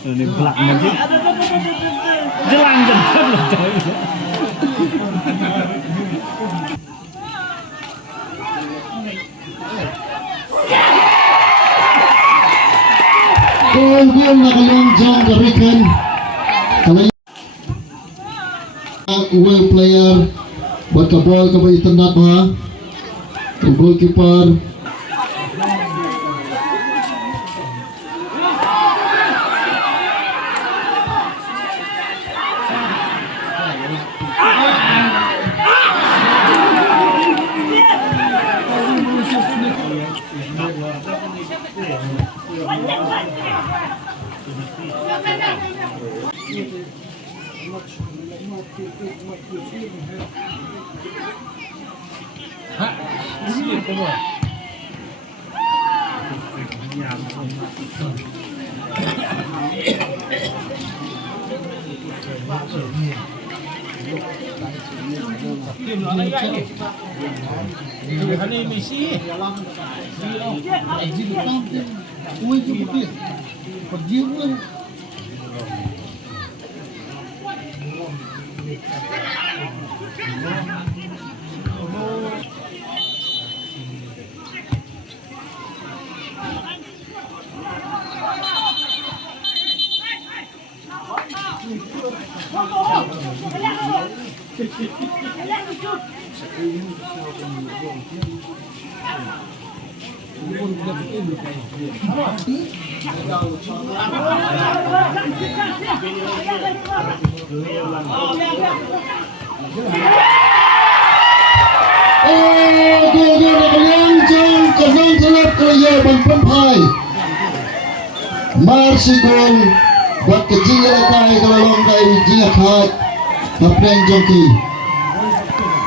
Ini belak nanti jelang jemput loh coy. Gol nakalang jang ke Rikhen. Well player buat ke ball ke bayi tendap ha. Goalkeeper. Tim nó lấy cái hắn đi Messi Dia kalian jang ke Nongthyllep kerja berpempai. Marsi gol buat kecil kai kalau longkai Ïaka kapten joki.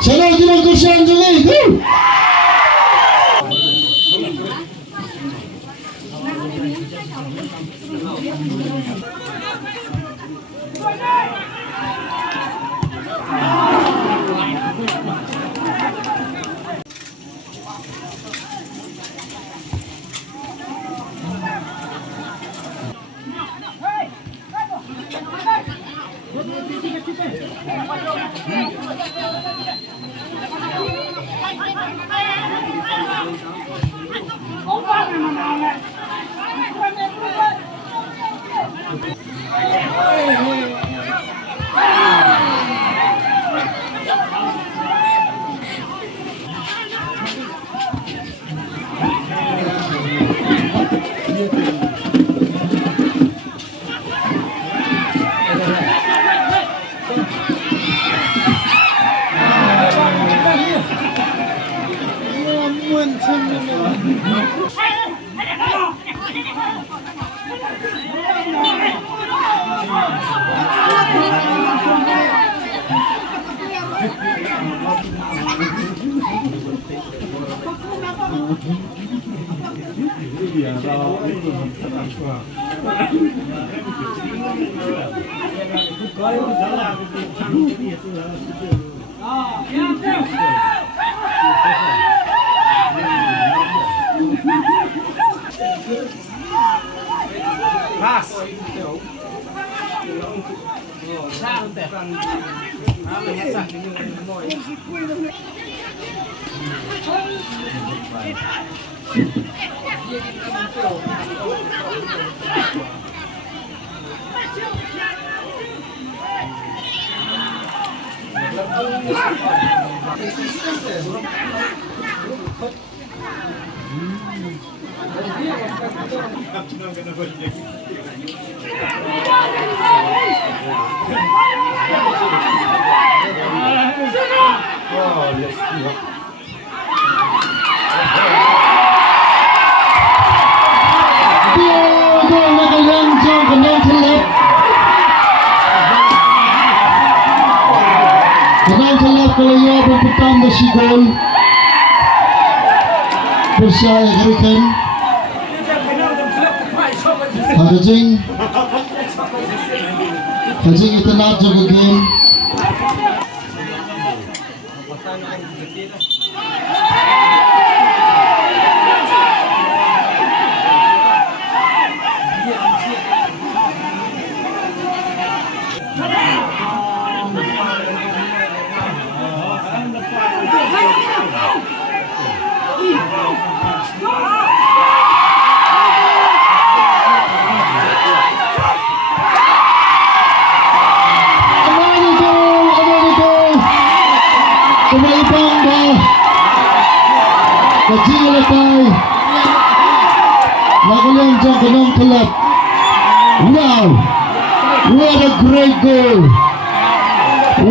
Chalo kita kursian joki. Go. Pass. Kalau ia berputar besi gol bersama Rikhen Hajing itu nak jaga game Kajilakay Nakalang dyan ka Nongthyllep. Wow! What a great goal!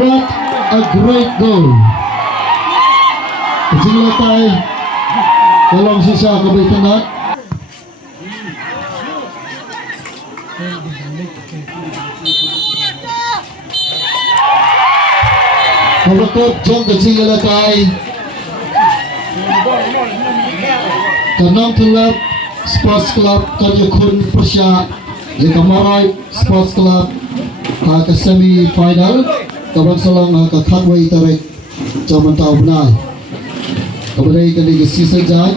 What a great goal! Kajilakay Kalong siya kabaytanat. Kalukot dyan Kajilakay Nongthyllep Sports Club Kanyakun Persya Kamaray Sports Club ke semi final kaban salang ke Khatway tarik zaman tahun na kabadai kali ke season jai